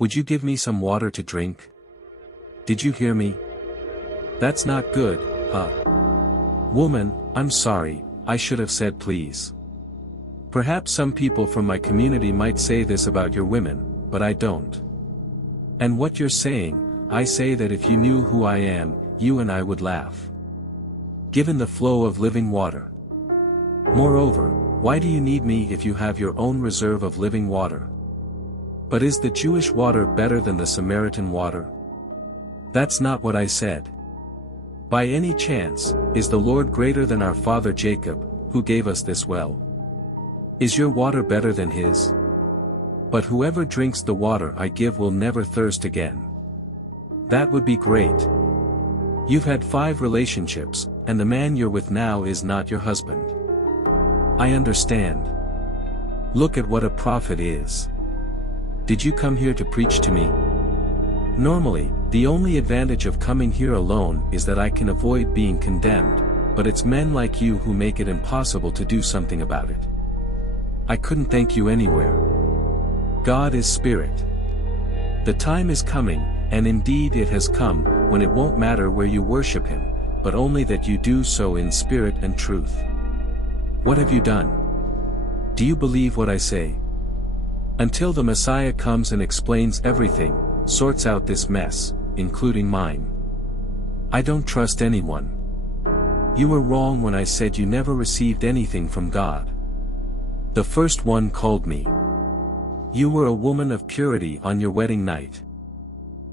Would you give me some water to drink? Did you hear me? That's not good, huh? Woman, I'm sorry, I should have said please. Perhaps some people from my community might say this about your women, but I don't. And what you're saying, I say that if you knew who I am, you and I would laugh. Given the flow of living water. Moreover, why do you need me if you have your own reserve of living water? But is the Jewish water better than the Samaritan water? That's not what I said. By any chance, is the Lord greater than our father Jacob, who gave us this well? Is your water better than his? But whoever drinks the water I give will never thirst again. That would be great. You've had 5 relationships, and the man you're with now is not your husband. I understand. Look at what a prophet is. Did you come here to preach to me? Normally, the only advantage of coming here alone is that I can avoid being condemned, but it's men like you who make it impossible to do something about it. I couldn't thank you anywhere. God is spirit. The time is coming, and indeed it has come, when it won't matter where you worship him, but only that you do so in spirit and truth. What have you done? Do you believe what I say? Until the Messiah comes and explains everything, sorts out this mess, including mine. I don't trust anyone. You were wrong when I said you never received anything from God. The first one called me. You were a woman of purity on your wedding night.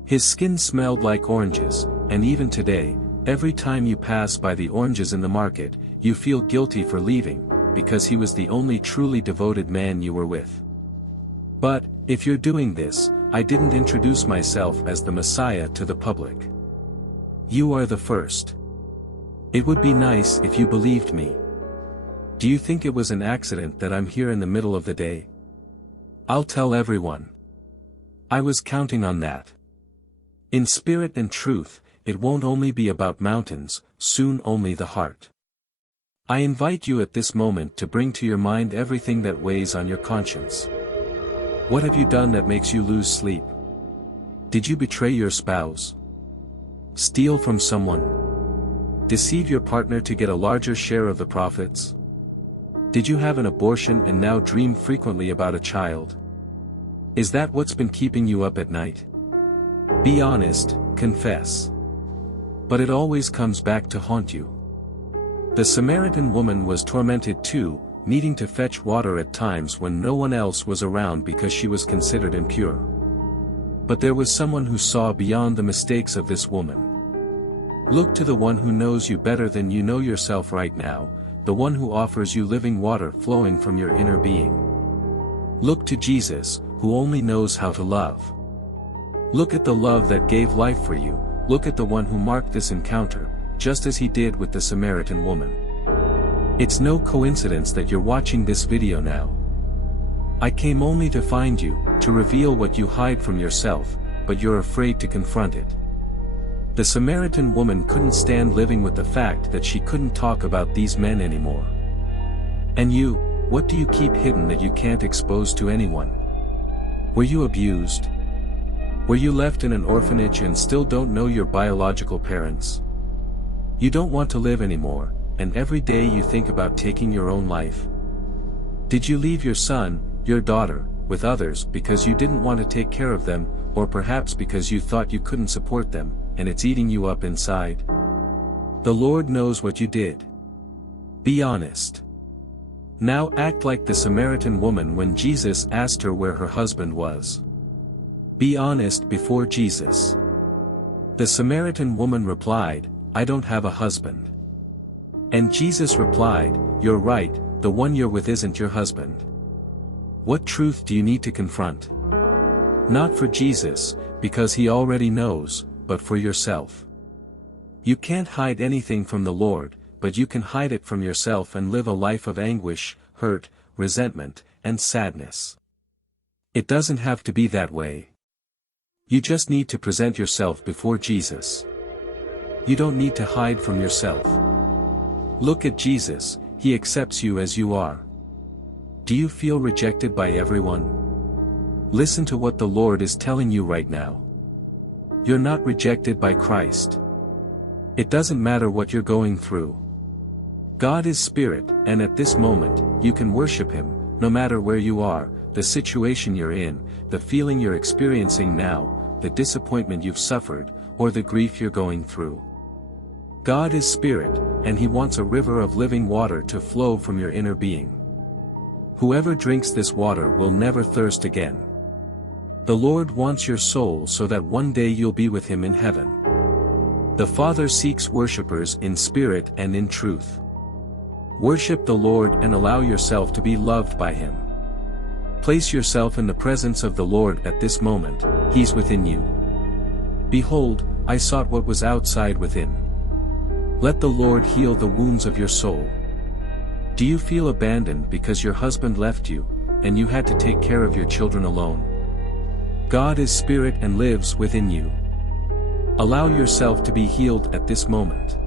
His skin smelled like oranges, and even today, every time you pass by the oranges in the market, you feel guilty for leaving, because he was the only truly devoted man you were with. But, if you're doing this, I didn't introduce myself as the Messiah to the public. You are the first. It would be nice if you believed me. Do you think it was an accident that I'm here in the middle of the day? I'll tell everyone. I was counting on that. In spirit and truth, it won't only be about mountains, soon only the heart. I invite you at this moment to bring to your mind everything that weighs on your conscience. What have you done that makes you lose sleep? Did you betray your spouse? Steal from someone? Deceive your partner to get a larger share of the profits? Did you have an abortion and now dream frequently about a child? Is that what's been keeping you up at night? Be honest, confess. But it always comes back to haunt you. The Samaritan woman was tormented too, needing to fetch water at times when no one else was around because she was considered impure. But there was someone who saw beyond the mistakes of this woman. Look to the one who knows you better than you know yourself right now, the one who offers you living water flowing from your inner being. Look to Jesus, who only knows how to love. Look at the love that gave life for you, look at the one who marked this encounter, just as he did with the Samaritan woman. It's no coincidence that you're watching this video now. I came only to find you, to reveal what you hide from yourself, but you're afraid to confront it. The Samaritan woman couldn't stand living with the fact that she couldn't talk about these men anymore. And you, what do you keep hidden that you can't expose to anyone? Were you abused? Were you left in an orphanage and still don't know your biological parents? You don't want to live anymore, and every day you think about taking your own life. Did you leave your son, your daughter, with others because you didn't want to take care of them, or perhaps because you thought you couldn't support them, and it's eating you up inside? The Lord knows what you did. Be honest. Now act like the Samaritan woman when Jesus asked her where her husband was. Be honest before Jesus. The Samaritan woman replied, I don't have a husband. And Jesus replied, you're right, the one you're with isn't your husband. What truth do you need to confront? Not for Jesus, because he already knows, but for yourself. You can't hide anything from the Lord, but you can hide it from yourself and live a life of anguish, hurt, resentment, and sadness. It doesn't have to be that way. You just need to present yourself before Jesus. You don't need to hide from yourself. Look at Jesus, he accepts you as you are. Do you feel rejected by everyone? Listen to what the Lord is telling you right now. You're not rejected by Christ. It doesn't matter what you're going through. God is spirit, and at this moment, you can worship Him, no matter where you are, the situation you're in, the feeling you're experiencing now, the disappointment you've suffered, or the grief you're going through. God is spirit, and He wants a river of living water to flow from your inner being. Whoever drinks this water will never thirst again. The Lord wants your soul so that one day you'll be with Him in heaven. The Father seeks worshipers in spirit and in truth. Worship the Lord and allow yourself to be loved by Him. Place yourself in the presence of the Lord at this moment. He's within you. Behold, I sought what was outside within. Let the Lord heal the wounds of your soul. Do you feel abandoned because your husband left you, and you had to take care of your children alone? God is spirit and lives within you. Allow yourself to be healed at this moment.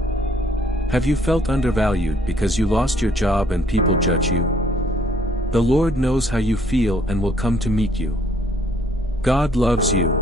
Have you felt undervalued because you lost your job and people judge you? The Lord knows how you feel and will come to meet you. God loves you.